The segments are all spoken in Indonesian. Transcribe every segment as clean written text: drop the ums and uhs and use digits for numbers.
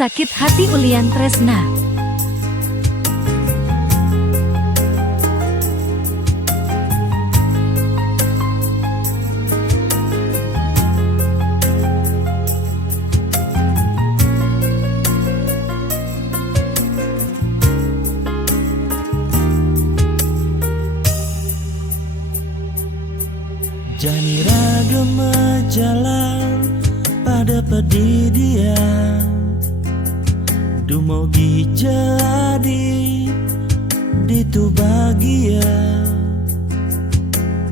Sakit hati Ulian Tresna. Jani ragam jalan pada pedidian Dumogi jadi ditu bahagia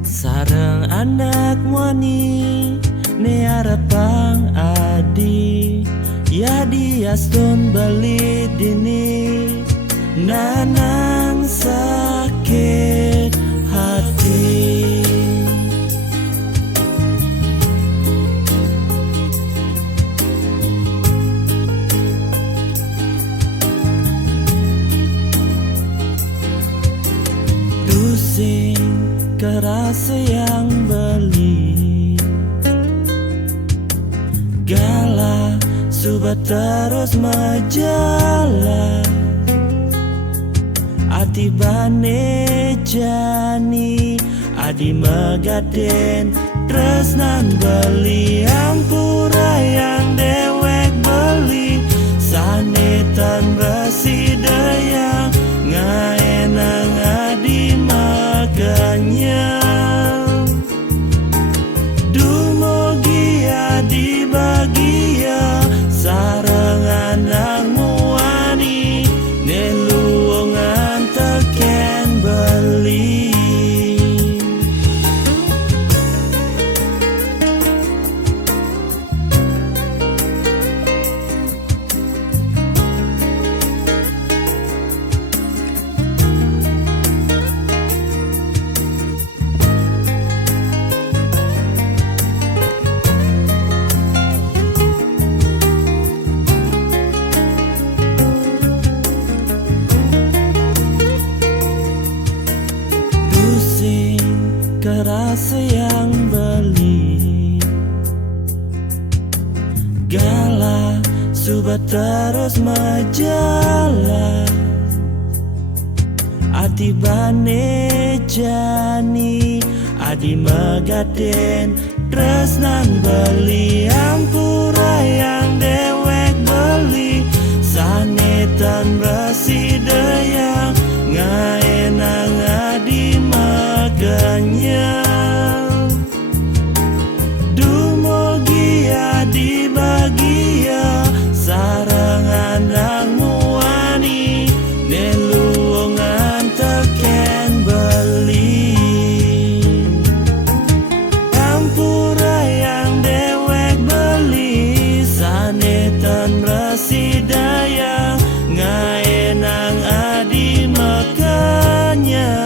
Sarang anak wani ne arapang adi Ya diaston balik dini Nanang sakit hati Kerasa yang beli Gala Subat terus majalah Ati bane jani Adi megaden Tresnan beli Ampura yang dewek beli Sanetan besidaya Ngaenang adi maganya Dumogia di bagia Sarangan nang muani Neluongan teken beli Kerasa yang beli Gala Subat terus majalah Ati bane jani Adi megaden Tresnan beli Ampura yang dewek beli Sanetan besidaya Ngaenang adi maganya Dumogia di bagia Sarangan nang muani Neluongan teken beli Ampura yang dewek beli Sanetan besidaya Ngaenang adi maganya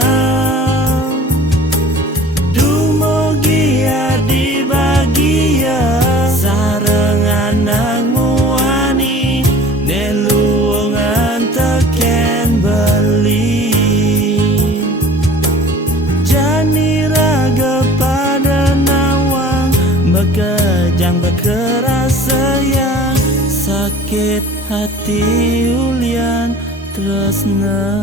Dumogia di bagia Sarangan nang muani Neluongan teken beli Jani raga pada nawang Bekejang bekerasa yang Sakit hati Ulian Tresna.